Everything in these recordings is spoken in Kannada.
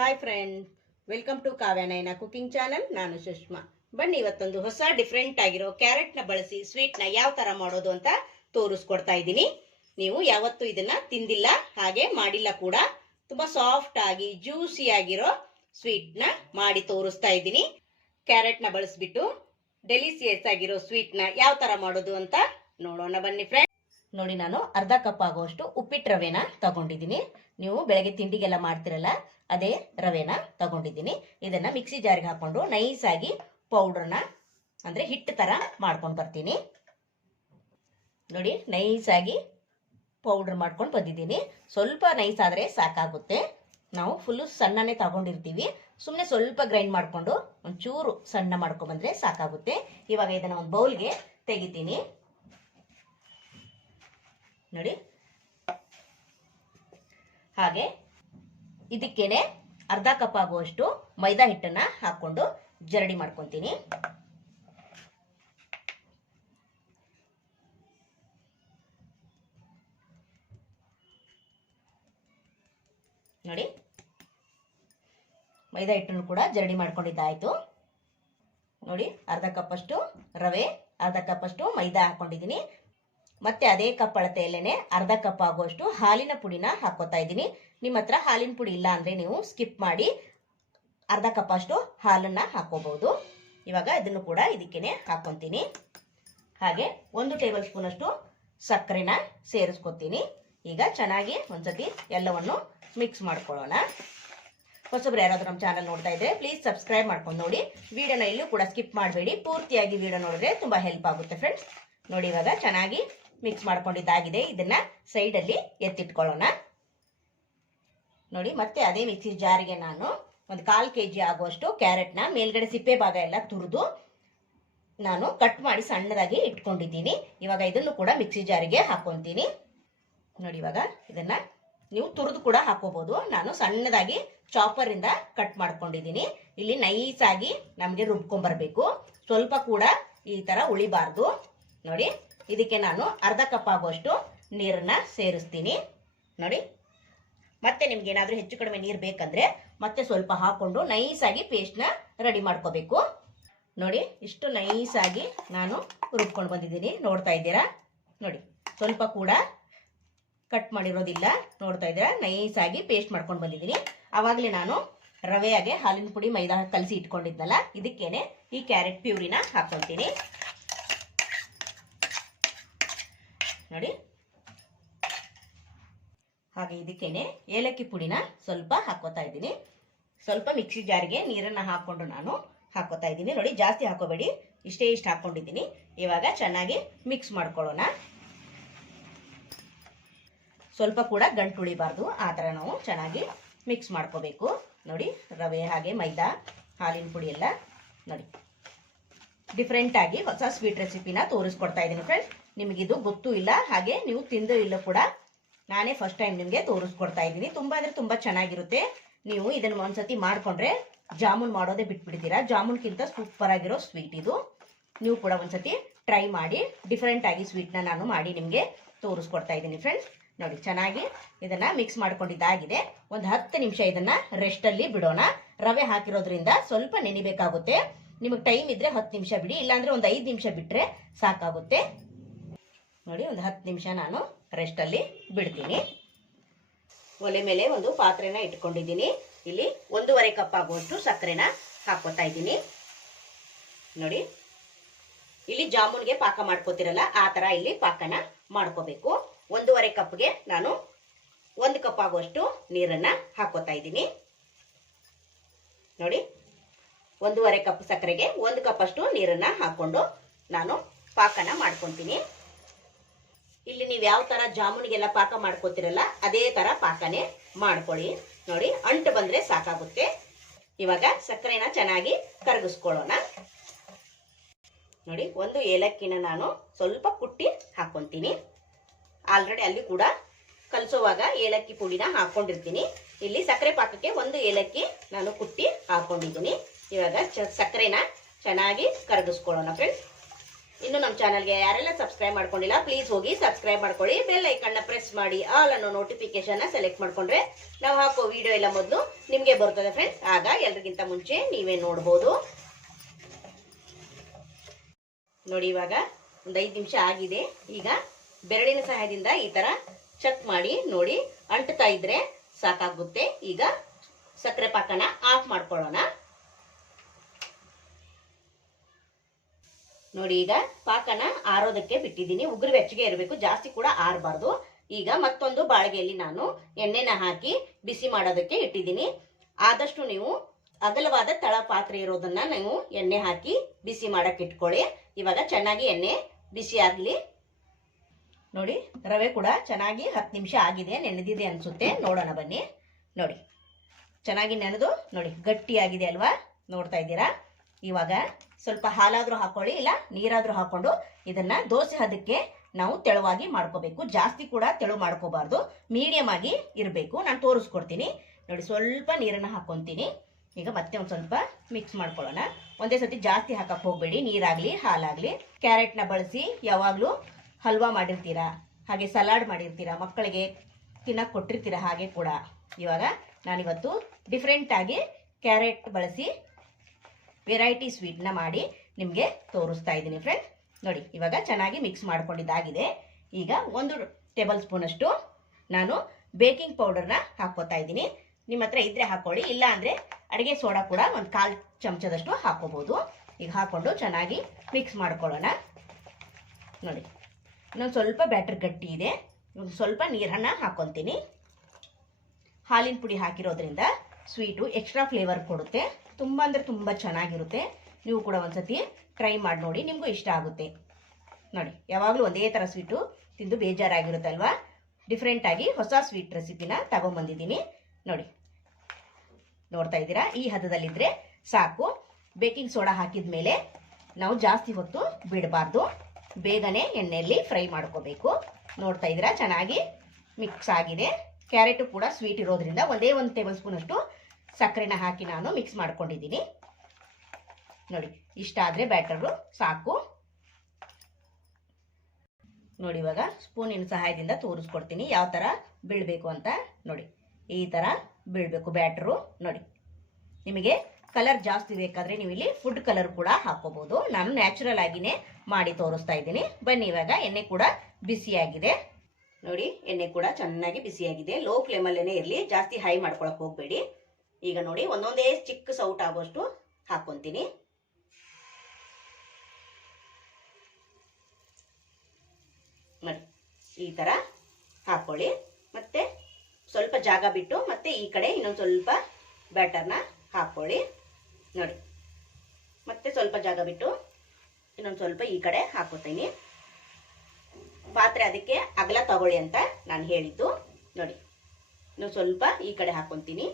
Hi friend welcome to Kavyanayana cooking channel ನಾನು ಸುಷ್ಮಾ. ಬನ್ನಿ, ಇವತ್ತೊಂದು ಹೊಸ ಡಿಫ್ರೆಂಟ್ ಆಗಿರೋ ಕ್ಯಾರೆಟ್ನ ಬಳಸಿ ಸ್ವೀಟ್ನ ಯಾವ ಥರ ಮಾಡೋದು ಅಂತ ತೋರಿಸ್ಕೊಡ್ತಾ ಇದ್ದೀನಿ. ನೀವು ಯಾವತ್ತೂ ಇದನ್ನ ತಿಂದಿಲ್ಲ, ಹಾಗೆ ಮಾಡಿಲ್ಲ ಕೂಡ. ತುಂಬ ಸಾಫ್ಟ್ ಆಗಿ ಜ್ಯೂಸಿ ಆಗಿರೋ ಸ್ವೀಟ್ನ ಮಾಡಿ ತೋರಿಸ್ತಾ ಇದ್ದೀನಿ. ಕ್ಯಾರೆಟ್ನ ಬಳಸ್ಬಿಟ್ಟು ಡೆಲಿಸಿಯಸ್ ಆಗಿರೋ ಸ್ವೀಟ್ನ ಯಾವ ಥರ ಮಾಡೋದು ಅಂತ ನೋಡೋಣ ಬನ್ನಿ ಫ್ರೆಂಡ್ ನೋಡಿ ನಾನು ಅರ್ಧ ಕಪ್ ಆಗುವಷ್ಟು ಉಪ್ಪಿಟ್ಟು ರವೆನ ತಗೊಂಡಿದ್ದೀನಿ. ನೀವು ಬೆಳಗ್ಗೆ ತಿಂಡಿಗೆಲ್ಲ ಮಾಡ್ತಿರಲ್ಲ, ಅದೇ ರವೆನ ತಗೊಂಡಿದ್ದೀನಿ. ಇದನ್ನ ಮಿಕ್ಸಿ ಜಾರಿಗೆ ಹಾಕೊಂಡು ನೈಸ್ ಆಗಿ ಪೌಡರ್ನ ಅಂದ್ರೆ ಹಿಟ್ಟು ತರ ಮಾಡ್ಕೊಂಡು ಬರ್ತೀನಿ. ನೋಡಿ ನೈಸ್ ಆಗಿ ಪೌಡರ್ ಮಾಡ್ಕೊಂಡು ಬಂದಿದ್ದೀನಿ. ಸ್ವಲ್ಪ ನೈಸ್ ಆದರೆ ಸಾಕಾಗುತ್ತೆ. ನಾವು ಫುಲ್ಲು ಸಣ್ಣನೆ ತಗೊಂಡಿರ್ತೀವಿ. ಸುಮ್ಮನೆ ಸ್ವಲ್ಪ ಗ್ರೈಂಡ್ ಮಾಡಿಕೊಂಡು ಒಂಚೂರು ಸಣ್ಣ ಮಾಡ್ಕೊಂಡ್ಬಂದ್ರೆ ಸಾಕಾಗುತ್ತೆ. ಇವಾಗ ಇದನ್ನ ಒಂದು ಬೌಲ್ಗೆ ತೆಗಿತೀನಿ. ನೋಡಿ. ಹಾಗೆ ಇದಕ್ಕೇನೆ ಅರ್ಧ ಕಪ್ ಆಗುವಷ್ಟು ಮೈದಾ ಹಿಟ್ಟನ್ನ ಹಾಕೊಂಡು ಜರಡಿ ಮಾಡ್ಕೊತೀನಿ. ನೋಡಿ. ಮೈದಾ ಹಿಟ್ಟನ್ನು ಕೂಡ ಜರಡಿ ಮಾಡ್ಕೊಂಡಿದ್ದಾಯ್ತು ನೋಡಿ, ಅರ್ಧ ಕಪ್ ಅಷ್ಟು ರವೆ, ಅರ್ಧ ಕಪ್ ಅಷ್ಟು ಮೈದಾ ಹಾಕೊಂಡಿದ್ದೀನಿ. ಮತ್ತೆ ಅದೇ ಕಪ್ ಅಳತೆಯಲ್ಲೇನೆ ಅರ್ಧ ಕಪ್ ಆಗುವಷ್ಟು ಹಾಲಿನ ಪುಡಿನ ಹಾಕೋತಾ ಇದ್ದೀನಿ. ನಿಮ್ಮ ಹತ್ರ ಹಾಲಿನ ಪುಡಿ ಇಲ್ಲ ಅಂದ್ರೆ ನೀವು ಸ್ಕಿಪ್ ಮಾಡಿ ಅರ್ಧ ಕಪ್ ಅಷ್ಟು ಹಾಲನ್ನ ಹಾಕೋಬಹುದು. ಇವಾಗ ಇದನ್ನು ಕೂಡ ಇದಕ್ಕೇನೆ ಹಾಕೊಂತೀನಿ. ಹಾಗೆ ಒಂದು ಟೇಬಲ್ ಸ್ಪೂನ್ ಅಷ್ಟು ಸಕ್ಕರೆನ ಸೇರಿಸ್ಕೊತೀನಿ. ಈಗ ಚೆನ್ನಾಗಿ ಒಂದ್ಸತಿ ಎಲ್ಲವನ್ನು ಮಿಕ್ಸ್ ಮಾಡ್ಕೊಳ್ಳೋಣ. ಹೊಸಬ್ರು ಯಾರಾದ್ರೂ ನಮ್ಮ ಚಾನಲ್ ನೋಡ್ತಾ ಇದ್ರೆ ಪ್ಲೀಸ್ ಸಬ್ಸ್ಕ್ರೈಬ್ ಮಾಡ್ಕೊಂಡು ನೋಡಿ. ವಿಡಿಯೋನ ಇಲ್ಲೂ ಕೂಡ ಸ್ಕಿಪ್ ಮಾಡಬೇಡಿ. ಪೂರ್ತಿಯಾಗಿ ವಿಡಿಯೋ ನೋಡಿದ್ರೆ ತುಂಬಾ ಹೆಲ್ಪ್ ಆಗುತ್ತೆ ಫ್ರೆಂಡ್ಸ್ ನೋಡಿ ಇವಾಗ ಚೆನ್ನಾಗಿ ಮಿಕ್ಸ್ ಮಾಡ್ಕೊಂಡಿದ್ದಾಗಿದೆ. ಇದನ್ನ ಸೈಡಲ್ಲಿ ಎತ್ತಿಟ್ಕೊಳ್ಳೋಣ. ನೋಡಿ, ಮತ್ತೆ ಅದೇ ಮಿಕ್ಸಿ ಜಾರಿಗೆ ನಾನು ಒಂದು ಕಾಲು ಕೆ ಜಿ ಆಗುವಷ್ಟು ಕ್ಯಾರೆಟ್ನ ಮೇಲ್ಗಡೆ ಸಿಪ್ಪೆ ಭಾಗ ಎಲ್ಲ ತುರಿದು ನಾನು ಕಟ್ ಮಾಡಿ ಸಣ್ಣದಾಗಿ ಇಟ್ಕೊಂಡಿದ್ದೀನಿ. ಇವಾಗ ಇದನ್ನು ಕೂಡ ಮಿಕ್ಸಿ ಜಾರಿಗೆ ಹಾಕೊತೀನಿ. ನೋಡಿ, ಇವಾಗ ಇದನ್ನ ನೀವು ತುರಿದು ಕೂಡ ಹಾಕೋಬಹುದು ನಾನು ಸಣ್ಣದಾಗಿ ಚಾಪರ್ ಇಂದ ಕಟ್ ಮಾಡ್ಕೊಂಡಿದ್ದೀನಿ. ಇಲ್ಲಿ ನೈಸ್ ಆಗಿ ನಮಗೆ ರುಬ್ಕೊಂಡ್ಬರ್ಬೇಕು ಸ್ವಲ್ಪ ಕೂಡ ಈ ತರ ಉಳಿಬಾರ್ದು. ನೋಡಿ ಇದಕ್ಕೆ ನಾನು ಅರ್ಧ ಕಪ್ ಆಗುವಷ್ಟು ನೀರನ್ನ ಸೇರಿಸ್ತೀನಿ. ನೋಡಿ, ಮತ್ತೆ ನಿಮ್ಗೆ ಏನಾದರೂ ಹೆಚ್ಚು ಕಡಿಮೆ ನೀರು ಬೇಕಂದ್ರೆ ಮತ್ತೆ ಸ್ವಲ್ಪ ಹಾಕೊಂಡು ನೈಸ್ ಆಗಿ ಪೇಸ್ಟ್ನ ರೆಡಿ ಮಾಡ್ಕೋಬೇಕು. ನೋಡಿ, ಇಷ್ಟು ನೈಸ್ ಆಗಿ ನಾನು ರುಬ್ಕೊಂಡು ಬಂದಿದ್ದೀನಿ. ನೋಡ್ತಾ ಇದ್ದೀರಾ? ನೋಡಿ, ಸ್ವಲ್ಪ ಕೂಡ ಕಟ್ ಮಾಡಿರೋದಿಲ್ಲ. ನೋಡ್ತಾ ಇದ್ದೀರಾ? ನೈಸ್ ಆಗಿ ಪೇಸ್ಟ್ ಮಾಡ್ಕೊಂಡು ಬಂದಿದ್ದೀನಿ. ಆವಾಗಲೇ ನಾನು ರವೆಯಾಗೆ ಹಾಲಿನ ಪುಡಿ ಮೈದಾ ಕಲಸಿ ಇಟ್ಕೊಂಡಿದ್ನಲ್ಲ, ಇದಕ್ಕೇನೆ ಈ ಕ್ಯಾರೆಟ್ ಪ್ಯೂರಿನ ಹಾಕೊಳ್ತೀನಿ ನೋಡಿ. ಹಾಗೆ ಇದಕ್ಕೇನೆ ಏಲಕ್ಕಿ ಪುಡಿನ ಸ್ವಲ್ಪ ಹಾಕೋತಾ ಇದ್ದೀನಿ. ಸ್ವಲ್ಪ ಮಿಕ್ಸಿ ಜಾರಿಗೆ ನೀರನ್ನ ಹಾಕೊಂಡು ನಾನು ಹಾಕೋತಾ ಇದ್ದೀನಿ. ನೋಡಿ, ಜಾಸ್ತಿ ಹಾಕೋಬೇಡಿ. ಇಷ್ಟೇ ಇಷ್ಟು ಹಾಕೊಂಡಿದ್ದೀನಿ. ಇವಾಗ ಚೆನ್ನಾಗಿ ಮಿಕ್ಸ್ ಮಾಡ್ಕೊಳ್ಳೋಣ. ಸ್ವಲ್ಪ ಕೂಡ ಗಂಟು ಉಳಿಬಾರ್ದು. ಆ ಥರ ನಾವು ಚೆನ್ನಾಗಿ ಮಿಕ್ಸ್ ಮಾಡ್ಕೋಬೇಕು. ನೋಡಿ, ರವೆ ಹಾಗೆ ಮೈದಾ, ಹಾಲಿನ ಪುಡಿ ಎಲ್ಲ ನೋಡಿ. ಡಿಫ್ರೆಂಟಾಗಿ ಹೊಸ ಸ್ವೀಟ್ ರೆಸಿಪಿನ ತೋರಿಸ್ಕೊಡ್ತಾ ಇದ್ದೀನಿ ಫ್ರೆಂಡ್ಸ್ ನಿಮಗಿದು ಗೊತ್ತೂ ಇಲ್ಲ, ಹಾಗೆ ನೀವು ತಿಂದು ಇಲ್ಲ ಕೂಡ ನಾನೇ ಫಸ್ಟ್ ಟೈಮ್ ನಿಮಗೆ ತೋರಿಸ್ಕೊಡ್ತಾ ಇದ್ದೀನಿ. ತುಂಬ ಅಂದರೆ ತುಂಬ ಚೆನ್ನಾಗಿರುತ್ತೆ. ನೀವು ಇದನ್ನು ಒಂದ್ಸತಿ ಮಾಡಿಕೊಂಡ್ರೆ ಜಾಮೂನ್ ಮಾಡೋದೇ ಬಿಟ್ಬಿಡ್ತೀರಾ. ಜಾಮೂನ್ಗಿಂತ ಸೂಪರ್ ಆಗಿರೋ ಸ್ವೀಟ್ ಇದು. ನೀವು ಕೂಡ ಒಂದ್ಸತಿ ಟ್ರೈ ಮಾಡಿ ಡಿಫ್ರೆಂಟ್ ಆಗಿ ಸ್ವೀಟ್ನ ನಾನು ಮಾಡಿ ನಿಮಗೆ ತೋರಿಸ್ಕೊಡ್ತಾ ಇದ್ದೀನಿ ಫ್ರೆಂಡ್ಸ್ ನೋಡಿ, ಚೆನ್ನಾಗಿ ಇದನ್ನ ಮಿಕ್ಸ್ ಮಾಡ್ಕೊಂಡಿದ್ದಾಗಿದೆ. ಒಂದು ಹತ್ತು ನಿಮಿಷ ಇದನ್ನ ರೆಸ್ಟಲ್ಲಿ ಬಿಡೋಣ. ರವೆ ಹಾಕಿರೋದ್ರಿಂದ ಸ್ವಲ್ಪ ನೆನಿಬೇಕಾಗುತ್ತೆ. ನಿಮಗೆ ಟೈಮ್ ಇದ್ರೆ ಹತ್ತು ನಿಮಿಷ ಬಿಡಿ. ಇಲ್ಲಾಂದ್ರೆ ಒಂದು ಐದು ನಿಮಿಷ ಬಿಟ್ರೆ ಸಾಕಾಗುತ್ತೆ. ನೋಡಿ, ಒಂದು ಹತ್ತು ನಿಮಿಷ ನಾನು ರೆಸ್ಟಲ್ಲಿ ಬಿಡ್ತೀನಿ. ಒಲೆ ಮೇಲೆ ಒಂದು ಪಾತ್ರೆನ ಇಟ್ಕೊಂಡಿದ್ದೀನಿ. ಇಲ್ಲಿ ಒಂದೂವರೆ ಕಪ್ ಆಗುವಷ್ಟು ಸಕ್ಕರೆನ ಹಾಕೋತಾ ಇದ್ದೀನಿ. ನೋಡಿ, ಇಲ್ಲಿ ಜಾಮೂನ್ಗೆ ಪಾಕ ಮಾಡ್ಕೋತಿರಲ್ಲ, ಆ ಥರ ಇಲ್ಲಿ ಪಾಕನ ಮಾಡ್ಕೋಬೇಕು. ಒಂದೂವರೆ ಕಪ್ಗೆ ನಾನು ಒಂದು ಕಪ್ ಆಗುವಷ್ಟು ನೀರನ್ನ ಹಾಕೋತಾ ಇದ್ದೀನಿ. ನೋಡಿ, ಒಂದೂವರೆ ಕಪ್ ಸಕ್ಕರೆಗೆ ಒಂದು ಕಪ್ ಅಷ್ಟು ನೀರನ್ನ ಹಾಕೊಂಡು ನಾನು ಪಾಕನ ಮಾಡ್ಕೊತೀನಿ. ಇಲ್ಲಿ ನೀವು ಯಾವ ತರ ಜಾಮೂನಿಗೆಲ್ಲ ಪಾಕ ಮಾಡ್ಕೋತಿರಲ್ಲ, ಅದೇ ತರ ಪಾಕನೇ ಮಾಡ್ಕೊಳ್ಳಿ. ನೋಡಿ, ಅಂಟು ಬಂದ್ರೆ ಸಾಕಾಗುತ್ತೆ. ಇವಾಗ ಸಕ್ಕರೆನ ಚೆನ್ನಾಗಿ ಕರಗಿಸ್ಕೊಳ್ಳೋಣ. ನೋಡಿ, ಒಂದು ಏಲಕ್ಕಿನ ನಾನು ಸ್ವಲ್ಪ ಕುಟ್ಟಿ ಹಾಕೊಂತೀನಿ. ಆಲ್ರೆಡಿ ಅಲ್ಲಿ ಕೂಡ ಕಲಿಸೋವಾಗ ಏಲಕ್ಕಿ ಪುಡಿನ ಹಾಕೊಂಡಿರ್ತೀನಿ. ಇಲ್ಲಿ ಸಕ್ಕರೆ ಪಾಕಕ್ಕೆ ಒಂದು ಏಲಕ್ಕಿ ನಾನು ಕುಟ್ಟಿ ಹಾಕೊಂಡಿದ್ದೀನಿ. ಇವಾಗ ಸಕ್ಕರೆನ ಚೆನ್ನಾಗಿ ಕರಗಿಸ್ಕೊಳ್ಳೋಣ ಫ್ರೆಂಡ್ಸ್ ಇನ್ನು ನಮ್ಮ ಚಾನಲ್ಗೆ ಯಾರೆಲ್ಲ ಸಬ್ಸ್ಕ್ರೈಬ್ ಮಾಡ್ಕೊಂಡಿಲ್ಲ ಪ್ಲೀಸ್ ಹೋಗಿ ಸಬ್ಸ್ಕ್ರೈಬ್ ಮಾಡ್ಕೊಳ್ಳಿ. ಬೆಲ್ ಐಕನ್ನ ಪ್ರೆಸ್ ಮಾಡಿ ಆಲ್ ಅನ್ನೋ ನೋಟಿಫಿಕೇಶನ್ ಸೆಲೆಕ್ಟ್ ಮಾಡ್ಕೊಂಡ್ರೆ ನಾವು ಹಾಕೋ ವಿಡಿಯೋ ಎಲ್ಲ ಮೊದಲು ನಿಮಗೆ ಬರ್ತದೆ ಫ್ರೆಂಡ್ಸ್ ಆಗ ಎಲ್ರಿಗಿಂತ ಮುಂಚೆ ನೀವೇ ನೋಡ್ಬೋದು. ನೋಡಿ ಇವಾಗ ಒಂದು ಐದು ನಿಮಿಷ ಆಗಿದೆ. ಈಗ ಬೆರಳಿನ ಸಹಾಯದಿಂದ ಈ ತರ ಚೆಕ್ ಮಾಡಿ, ನೋಡಿ, ಅಂಟ್ತಾ ಇದ್ರೆ ಸಾಕಾಗುತ್ತೆ. ಈಗ ಸಕ್ಕರೆ ಪಾಕನ ಆಫ್ ಮಾಡ್ಕೊಳ್ಳೋಣ. ನೋಡಿ ಈಗ ಪಾಕನ ಆರೋದಕ್ಕೆ ಬಿಟ್ಟಿದ್ದೀನಿ. ಉಗುರು ಬೆಚ್ಚಗೆ ಇರಬೇಕು, ಜಾಸ್ತಿ ಕೂಡ ಆರಬಾರ್ದು. ಈಗ ಮತ್ತೊಂದು ಬಾಳಿಗೆಯಲ್ಲಿ ನಾನು ಎಣ್ಣೆನ ಹಾಕಿ ಬಿಸಿ ಮಾಡೋದಕ್ಕೆ ಇಟ್ಟಿದ್ದೀನಿ. ಆದಷ್ಟು ನೀವು ಅಗಲವಾದ ತಳ ಪಾತ್ರೆ ಇರೋದನ್ನ ನೀವು ಎಣ್ಣೆ ಹಾಕಿ ಬಿಸಿ ಮಾಡಕ್ಕೆ ಇಟ್ಕೊಳ್ಳಿ. ಇವಾಗ ಚೆನ್ನಾಗಿ ಎಣ್ಣೆ ಬಿಸಿ ಆಗಲಿ. ನೋಡಿ, ರವೆ ಕೂಡ ಚೆನ್ನಾಗಿ ಹತ್ತು ನಿಮಿಷ ಆಗಿದೆ, ನೆನೆದಿದೆ ಅನ್ಸುತ್ತೆ. ನೋಡೋಣ ಬನ್ನಿ. ನೋಡಿ, ಚೆನ್ನಾಗಿ ನೆನೆದು, ನೋಡಿ, ಗಟ್ಟಿಯಾಗಿದೆ ಅಲ್ವಾ? ನೋಡ್ತಾ ಇದ್ದೀರಾ? ಇವಾಗ ಸ್ವಲ್ಪ ಹಾಲಾದ್ರೂ ಹಾಕೊಳ್ಳಿ, ಇಲ್ಲ ನೀರಾದ್ರೂ ಹಾಕೊಂಡು ಇದನ್ನ ದೋಸೆ ಹದಕ್ಕೆ ನಾವು ತೆಳುವಾಗಿ ಮಾಡ್ಕೋಬೇಕು. ಜಾಸ್ತಿ ಕೂಡ ತೆಳು ಮಾಡ್ಕೋಬಾರ್ದು. ಮೀಡಿಯಂ ಆಗಿ ಇರಬೇಕು. ನಾನು ತೋರಿಸ್ಕೊಡ್ತೀನಿ. ನೋಡಿ ಸ್ವಲ್ಪ ನೀರನ್ನ ಹಾಕೊಂತೀನಿ. ಈಗ ಮತ್ತೆ ಒಂದು ಸ್ವಲ್ಪ ಮಿಕ್ಸ್ ಮಾಡ್ಕೊಳ್ಳೋಣ. ಒಂದೇ ಸತಿ ಜಾಸ್ತಿ ಹಾಕಕ್ ಹೋಗ್ಬೇಡಿ. ನೀರಾಗ್ಲಿ, ಹಾಲಾಗ್ಲಿ. ಕ್ಯಾರೆಟ್ನ ಬಳಸಿ ಯಾವಾಗಲೂ ಹಲ್ವಾ ಮಾಡಿರ್ತೀರಾ, ಹಾಗೆ ಸಲಾಡ್ ಮಾಡಿರ್ತೀರಾ, ಮಕ್ಕಳಿಗೆ ತಿನ್ನಕ್ಕೆ ಕೊಟ್ಟಿರ್ತೀರಾ ಹಾಗೆ ಕೂಡ. ಇವಾಗ ನಾನಿವತ್ತು ಡಿಫ್ರೆಂಟ್ ಆಗಿ ಕ್ಯಾರೆಟ್ ಬಳಸಿ ವೆರೈಟಿ ಸ್ವೀಟ್ನ ಮಾಡಿ ನಿಮಗೆ ತೋರಿಸ್ತಾ ಇದ್ದೀನಿ ಫ್ರೆಂಡ್ ನೋಡಿ, ಇವಾಗ ಚೆನ್ನಾಗಿ ಮಿಕ್ಸ್ ಮಾಡ್ಕೊಂಡಿದ್ದಾಗಿದೆ. ಈಗ ಒಂದು ಟೇಬಲ್ ಸ್ಪೂನಷ್ಟು ನಾನು ಬೇಕಿಂಗ್ ಪೌಡರ್ನ ಹಾಕೋತಾ ಇದ್ದೀನಿ. ನಿಮ್ಮ ಹತ್ರ ಇದ್ರೆ ಹಾಕೊಳ್ಳಿ, ಇಲ್ಲ ಅಂದರೆ ಅಡುಗೆ ಸೋಡಾ ಕೂಡ ಒಂದು ಕಾಲು ಚಮಚದಷ್ಟು ಹಾಕ್ಕೋಬೋದು. ಈಗ ಹಾಕೊಂಡು ಚೆನ್ನಾಗಿ ಮಿಕ್ಸ್ ಮಾಡ್ಕೊಳ್ಳೋಣ. ನೋಡಿ, ಇನ್ನೊಂದು ಸ್ವಲ್ಪ ಬ್ಯಾಟರ್ ಗಟ್ಟಿ ಇದೆ. ಒಂದು ಸ್ವಲ್ಪ ನೀರನ್ನು ಹಾಕ್ಕೊತೀನಿ ಹಾಲಿನ ಪುಡಿ ಹಾಕಿರೋದ್ರಿಂದ ಸ್ವೀಟು ಎಕ್ಸ್ಟ್ರಾ ಫ್ಲೇವರ್ ಕೊಡುತ್ತೆ. ತುಂಬ ಅಂದರೆ ತುಂಬ ಚೆನ್ನಾಗಿರುತ್ತೆ. ನೀವು ಕೂಡ ಒಂದ್ಸತಿ ಟ್ರೈ ಮಾಡಿ ನೋಡಿ ನಿಮಗೂ ಇಷ್ಟ ಆಗುತ್ತೆ. ನೋಡಿ, ಯಾವಾಗಲೂ ಒಂದೇ ಥರ ಸ್ವೀಟು ತಿಂದು ಬೇಜಾರಾಗಿರುತ್ತಲ್ವಾ? ಡಿಫ್ರೆಂಟಾಗಿ ಹೊಸ ಸ್ವೀಟ್ ರೆಸಿಪಿನ ತಗೊಂಬಂದಿದ್ದೀನಿ. ನೋಡಿ, ನೋಡ್ತಾ ಇದ್ದೀರಾ? ಈ ಹದದಲ್ಲಿದ್ದರೆ ಸಾಕು. ಬೇಕಿಂಗ್ ಸೋಡಾ ಹಾಕಿದ ಮೇಲೆ ನಾವು ಜಾಸ್ತಿ ಹೊತ್ತು ಬಿಡಬಾರ್ದು. ಬೇಗನೆ ಎಣ್ಣೆಯಲ್ಲಿ ಫ್ರೈ ಮಾಡ್ಕೋಬೇಕು. ನೋಡ್ತಾ ಇದ್ದೀರಾ? ಚೆನ್ನಾಗಿ ಮಿಕ್ಸ್ ಆಗಿದೆ. ಕ್ಯಾರೆಟು ಕೂಡ ಸ್ವೀಟ್ ಇರೋದ್ರಿಂದ ಒಂದೇ ಒಂದು ಟೇಬಲ್ ಸ್ಪೂನಷ್ಟು ಸಕ್ಕರೆನ ಹಾಕಿ ನಾನು ಮಿಕ್ಸ್ ಮಾಡ್ಕೊಂಡಿದ್ದೀನಿ. ನೋಡಿ ಇಷ್ಟಾದರೆ ಬ್ಯಾಟರು ಸಾಕು. ನೋಡಿ, ಇವಾಗ ಸ್ಪೂನಿನ ಸಹಾಯದಿಂದ ತೋರಿಸ್ಕೊಡ್ತೀನಿ ಯಾವ ಥರ ಬೀಳಬೇಕು ಅಂತ. ನೋಡಿ, ಈ ಥರ ಬೀಳಬೇಕು ಬ್ಯಾಟ್ರು ನೋಡಿ, ನಿಮಗೆ ಕಲರ್ ಜಾಸ್ತಿ ಬೇಕಾದರೆ ನೀವು ಇಲ್ಲಿ ಫುಡ್ ಕಲರ್ ಕೂಡ ಹಾಕೋಬಹುದು ನಾನು ನ್ಯಾಚುರಲ್ ಆಗಿನೇ ಮಾಡಿ ತೋರಿಸ್ತಾ ಇದ್ದೀನಿ. ಬನ್ನಿ, ಇವಾಗ ಎಣ್ಣೆ ಕೂಡ ಬಿಸಿಯಾಗಿದೆ ನೋಡಿ, ಎಣ್ಣೆ ಕೂಡ ಚೆನ್ನಾಗಿ ಬಿಸಿಯಾಗಿದೆ ಲೋ ಫ್ಲೇಮಲ್ಲೇ ಇರಲಿ. ಜಾಸ್ತಿ ಹೈ ಮಾಡ್ಕೊಳಕ್ ಹೋಗಬೇಡಿ. ಈಗ ನೋಡಿ ಒಂದೊಂದೇ ಚಿಕ್ಕ ಸೌಟ್ ಆಗೋಷ್ಟು ಹಾಕೊಂತೀನಿ. ನೋಡಿ, ಈ ಥರ ಹಾಕೊಳ್ಳಿ. ಮತ್ತೆ ಸ್ವಲ್ಪ ಜಾಗ ಬಿಟ್ಟು ಮತ್ತೆ ಈ ಕಡೆ ಇನ್ನೊಂದು ಸ್ವಲ್ಪ ಬ್ಯಾಟರ್ನ ಹಾಕೊಳ್ಳಿ. ನೋಡಿ, ಮತ್ತೆ ಸ್ವಲ್ಪ ಜಾಗ ಬಿಟ್ಟು ಇನ್ನೊಂದು ಸ್ವಲ್ಪ ಈ ಕಡೆ ಹಾಕೋತೀನಿ. ಪಾತ್ರೆ ಅದಕ್ಕೆ ಅಗಲ ತಗೊಳ್ಳಿ ಅಂತ ನಾನು ಹೇಳಿದ್ದು. ನೋಡಿ, ಇನ್ನೊಂದು ಸ್ವಲ್ಪ ಈ ಕಡೆ ಹಾಕೊಂತೀನಿ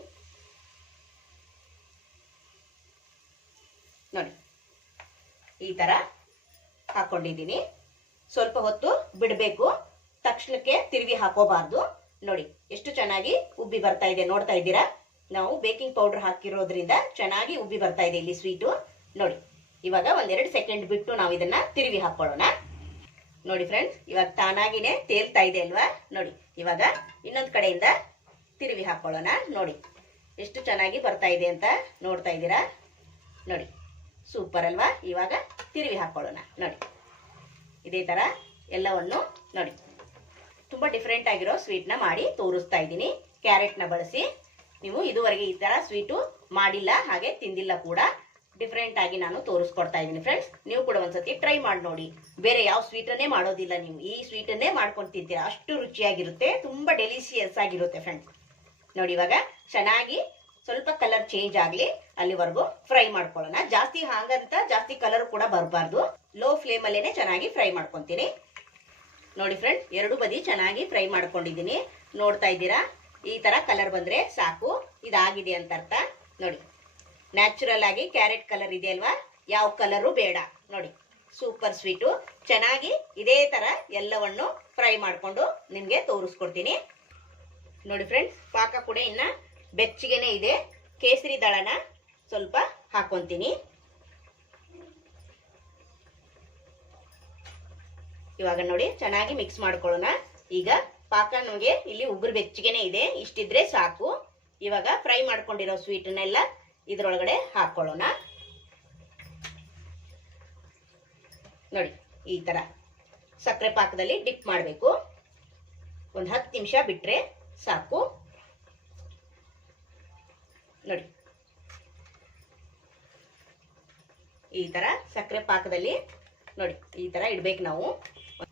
ನೋಡಿ ಈ ತರ ಹಾಕೊಂಡಿದ್ದೀನಿ. ಸ್ವಲ್ಪ ಹೊತ್ತು ಬಿಡಬೇಕು. ತಕ್ಷಣಕ್ಕೆ ತಿರುವಿ ಹಾಕೋಬಾರ್ದು. ನೋಡಿ, ಎಷ್ಟು ಚೆನ್ನಾಗಿ ಉಬ್ಬಿ ಬರ್ತಾ ಇದೆ ನೋಡ್ತಾ ಇದ್ದೀರಾ? ನಾವು ಬೇಕಿಂಗ್ ಪೌಡರ್ ಹಾಕಿರೋದ್ರಿಂದ ಚೆನ್ನಾಗಿ ಉಬ್ಬಿ ಬರ್ತಾ ಇದೆ ಇಲ್ಲಿ ಸ್ವೀಟು. ನೋಡಿ, ಇವಾಗ ಒಂದೆರಡು ಸೆಕೆಂಡ್ ಬಿಟ್ಟು ನಾವು ಇದನ್ನ ತಿರುವಿ ಹಾಕೊಳ್ಳೋಣ. ನೋಡಿ ಫ್ರೆಂಡ್ಸ್ ಇವಾಗ ತಾನಾಗಿನೇ ತೇಲ್ತಾ ಇದೆ ಅಲ್ವಾ? ನೋಡಿ, ಇವಾಗ ಇನ್ನೊಂದು ಕಡೆಯಿಂದ ತಿರುವಿ ಹಾಕೊಳ್ಳೋಣ. ನೋಡಿ, ಎಷ್ಟು ಚೆನ್ನಾಗಿ ಬರ್ತಾ ಇದೆ ಅಂತ ನೋಡ್ತಾ ಇದ್ದೀರಾ? ನೋಡಿ ಸೂಪರ್ ಅಲ್ವಾ? ಇವಾಗ ತಿರುವಿ ಹಾಕೊಳ್ಳೋಣ. ನೋಡಿ. ಇದೇ ಥರ ಎಲ್ಲವನ್ನು ನೋಡಿ. ತುಂಬ ಡಿಫ್ರೆಂಟ್ ಆಗಿರೋ ಸ್ವೀಟ್ನ ಮಾಡಿ ತೋರಿಸ್ತಾ ಇದ್ದೀನಿ. ಕ್ಯಾರೆಟ್ನ ಬಳಸಿ. ನೀವು ಇದುವರೆಗೆ ಈ ಥರ ಸ್ವೀಟು ಮಾಡಿಲ್ಲ, ಹಾಗೆ ತಿಂದಿಲ್ಲ ಕೂಡ. ಡಿಫ್ರೆಂಟ್ ಆಗಿ ನಾನು ತೋರಿಸ್ಕೊಡ್ತಾ ಇದ್ದೀನಿ ಫ್ರೆಂಡ್ಸ್ ನೀವು ಕೂಡ ಒಂದ್ಸತಿ ಟ್ರೈ ಮಾಡಿ ನೋಡಿ. ಬೇರೆ ಯಾವ ಸ್ವೀಟನ್ನೇ ಮಾಡೋದಿಲ್ಲ ನೀವು. ಈ ಸ್ವೀಟನ್ನೇ ಮಾಡ್ಕೊಂಡು ತಿಂತೀರಾ. ಅಷ್ಟು ರುಚಿಯಾಗಿರುತ್ತೆ. ತುಂಬ ಡೆಲಿಷಿಯಸ್ ಆಗಿರುತ್ತೆ ಫ್ರೆಂಡ್ಸ್ ನೋಡಿ ಇವಾಗ ಚೆನ್ನಾಗಿ ಸ್ವಲ್ಪ ಕಲರ್ ಚೇಂಜ್ ಆಗಲಿ ಅಲ್ಲಿವರೆಗೂ ಫ್ರೈ ಮಾಡ್ಕೊಳ್ಳೋಣ. ಜಾಸ್ತಿ ಹಾಗಂತ ಜಾಸ್ತಿ ಕಲರ್ ಕೂಡ ಬರಬಾರ್ದು. ಲೋ ಫ್ಲೇಮ್ ಅಲ್ಲೇನೆ ಚೆನ್ನಾಗಿ ಫ್ರೈ ಮಾಡ್ಕೊಂತೀನಿ. ನೋಡಿ ಫ್ರೆಂಡ್ ಎರಡು ಬದಿ ಚೆನ್ನಾಗಿ ಫ್ರೈ ಮಾಡ್ಕೊಂಡಿದ್ದೀನಿ. ನೋಡ್ತಾ ಇದ್ದೀರಾ? ಈ ತರ ಕಲರ್ ಬಂದ್ರೆ ಸಾಕು. ಇದಾಗಿದೆ ಅಂತ ಅರ್ಥ. ನೋಡಿ ನ್ಯಾಚುರಲ್ ಆಗಿ ಕ್ಯಾರೆಟ್ ಕಲರ್ ಇದೆ ಅಲ್ವಾ? ಯಾವ ಕಲರು ಬೇಡ. ನೋಡಿ ಸೂಪರ್ ಸ್ವೀಟು ಚೆನ್ನಾಗಿ ಇದೇ ತರ ಎಲ್ಲವನ್ನು ಫ್ರೈ ಮಾಡಿಕೊಂಡು ನಿಮಗೆ ತೋರಿಸ್ಕೊಡ್ತೀನಿ. ನೋಡಿ ಫ್ರೆಂಡ್ಸ್ ಪಾಕ ಕೂಡ ಇನ್ನ ಬೆಚ್ಚಗೆನೆ ಇದೆ. ಕೇಸರಿ ದಳನ ಸ್ವಲ್ಪ ಹಾಕೊಂತೀನಿ. ಇವಾಗ ನೋಡಿ, ಚೆನ್ನಾಗಿ ಮಿಕ್ಸ್ ಮಾಡ್ಕೊಳ್ಳೋಣ. ಈಗ ಪಾಕ ನಮಗೆ ಇಲ್ಲಿ ಉಗುರು ಬೆಚ್ಚಗೆನೆ ಇದೆ. ಇಷ್ಟಿದ್ರೆ ಸಾಕು. ಇವಾಗ ಫ್ರೈ ಮಾಡ್ಕೊಂಡಿರೋ ಸ್ವೀಟನ್ನೆಲ್ಲ ಇದ್ರೊಳಗಡೆ ಹಾಕೊಳ್ಳೋಣ. ನೋಡಿ, ಈ ತರ ಸಕ್ಕರೆ ಪಾಕದಲ್ಲಿ ಡಿಪ್ ಮಾಡಬೇಕು. ಒಂದು ಹತ್ತು ನಿಮಿಷ ಬಿಟ್ರೆ ಸಾಕು. ನೋಡಿ. ಈ ತರ ಸಕ್ಕರೆ ಪಾಕದಲ್ಲಿ ನೋಡಿ, ಈ ತರ ಇಡ್ಬೇಕು ನಾವು.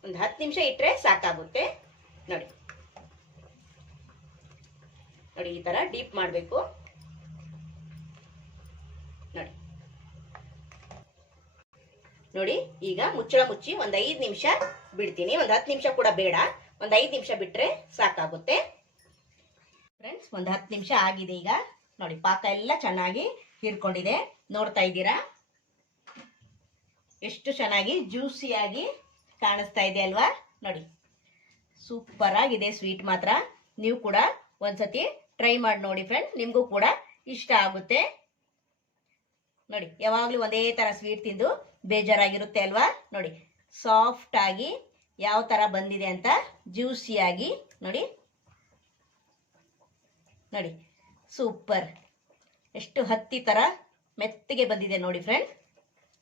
ಒಂದು ಹತ್ತು ನಿಮಿಷ ಇಟ್ರೆ ಸಾಕಾಗುತ್ತೆ. ನೋಡಿ. ನೋಡಿ, ಈ ತರ ಡೀಪ್ ಮಾಡಬೇಕು. ನೋಡಿ. ನೋಡಿ, ಈಗ ಮುಚ್ಚಳ ಮುಚ್ಚಿ ಒಂದು ಐದು ನಿಮಿಷ ಬಿಡ್ತೀನಿ. ಒಂದು ಹತ್ತು ನಿಮಿಷ ಕೂಡ ಬೇಡ. ಒಂದು ಐದು ನಿಮಿಷ ಬಿಟ್ರೆ ಸಾಕಾಗುತ್ತೆ. ಫ್ರೆಂಡ್ಸ್ ಒಂದು ಹತ್ತು ನಿಮಿಷ ಆಗಿದೆ ಈಗ. ನೋಡಿ, ಪಾಕ ಎಲ್ಲ ಚೆನ್ನಾಗಿ ಹೀರ್ಕೊಂಡಿದೆ. ನೋಡ್ತಾ ಇದ್ದೀರಾ? ಎಷ್ಟು ಚೆನ್ನಾಗಿ ಜ್ಯೂಸಿಯಾಗಿ ಕಾಣಿಸ್ತಾ ಇದೆ ಅಲ್ವಾ? ನೋಡಿ ಸೂಪರ್ ಆಗಿದೆ ಸ್ವೀಟ್ ಮಾತ್ರ. ನೀವು ಕೂಡ ಒಂದ್ಸತಿ ಟ್ರೈ ಮಾಡಿ ನೋಡಿ ಫ್ರೆಂಡ್ ನಿಮಗೂ ಕೂಡ ಇಷ್ಟ ಆಗುತ್ತೆ. ನೋಡಿ, ಯಾವಾಗಲೂ ಒಂದೇ ಥರ ಸ್ವೀಟ್ ತಿಂದು ಬೇಜಾರಾಗಿರುತ್ತೆ ಅಲ್ವಾ? ನೋಡಿ ಸಾಫ್ಟ್ ಆಗಿ ಯಾವ ಥರ ಬಂದಿದೆ ಅಂತ ಜ್ಯೂಸಿಯಾಗಿ ನೋಡಿ. ನೋಡಿ ಸೂಪರ್. ಎಷ್ಟು ಹತ್ತಿ ಥರ ಮೆತ್ತಗೆ ಬಂದಿದೆ ನೋಡಿ ಫ್ರೆಂಡ್ಸ್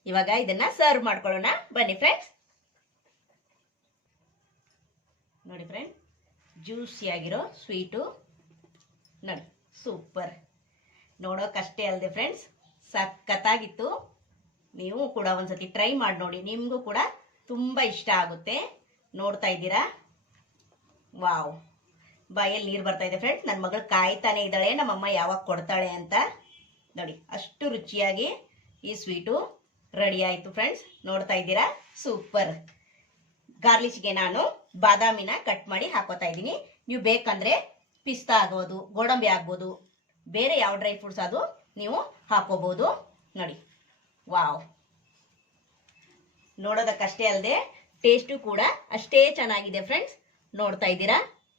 ಇವಾಗ ಇದನ್ನ ಸರ್ವ್ ಮಾಡ್ಕೊಳ್ಳೋಣ. ಬನ್ನಿ ಫ್ರೆಂಡ್ಸ್ ನೋಡಿ ಫ್ರೆಂಡ್ ಜ್ಯೂಸಿಯಾಗಿರೋ ಸ್ವೀಟು ನೋಡಿ. ಸೂಪರ್. ನೋಡೋಕಷ್ಟೇ ಅಲ್ಲದೆ ಫ್ರೆಂಡ್ಸ್ ಸಖತ್ತಾಗಿತ್ತು. ನೀವು ಕೂಡ ಒಂದ್ಸತಿ ಟ್ರೈ ಮಾಡಿ ನೋಡಿ. ನಿಮಗೂ ಕೂಡ ತುಂಬ ಇಷ್ಟ ಆಗುತ್ತೆ. ನೋಡ್ತಾ ಇದ್ದೀರಾ? ವಾವ್ ಬಾಯಲ್ಲಿ ನೀರು ಬರ್ತಾ ಇದೆ ಫ್ರೆಂಡ್ಸ್ ನನ್ನ ಮಗಳು ಕಾಯ್ತಾನೆ ಇದ್ದಾಳೆ. ನಮ್ಮಮ್ಮ ಯಾವಾಗ ಕೊಡ್ತಾಳೆ ಅಂತ. ನೋಡಿ, ಅಷ್ಟು ರುಚಿಯಾಗಿ ಈ ಸ್ವೀಟು ರೆಡಿ ಆಯಿತು ಫ್ರೆಂಡ್ಸ್ ನೋಡ್ತಾ ಇದ್ದೀರಾ? ಸೂಪರ್ ಗಾರ್ಲಿಚ್ಗೆ ನಾನು ಬಾದಾಮಿನ ಕಟ್ ಮಾಡಿ ಹಾಕೋತಾ ಇದ್ದೀನಿ. ನೀವು ಬೇಕಂದ್ರೆ ಪಿಸ್ತಾ ಆಗ್ಬೋದು, ಗೋಡಂಬಿ ಆಗ್ಬೋದು, ಬೇರೆ ಯಾವ ಡ್ರೈ ಫ್ರೂಟ್ಸ್ ಅದು ನೀವು ಹಾಕೋಬಹುದು ನೋಡಿ, ವಾವ್. ನೋಡೋದಕ್ಕಷ್ಟೇ ಅಲ್ಲದೆ ಟೇಸ್ಟು ಕೂಡ ಅಷ್ಟೇ ಚೆನ್ನಾಗಿದೆ ಫ್ರೆಂಡ್ಸ್ ನೋಡ್ತಾ ಇದ್ದೀರಾ?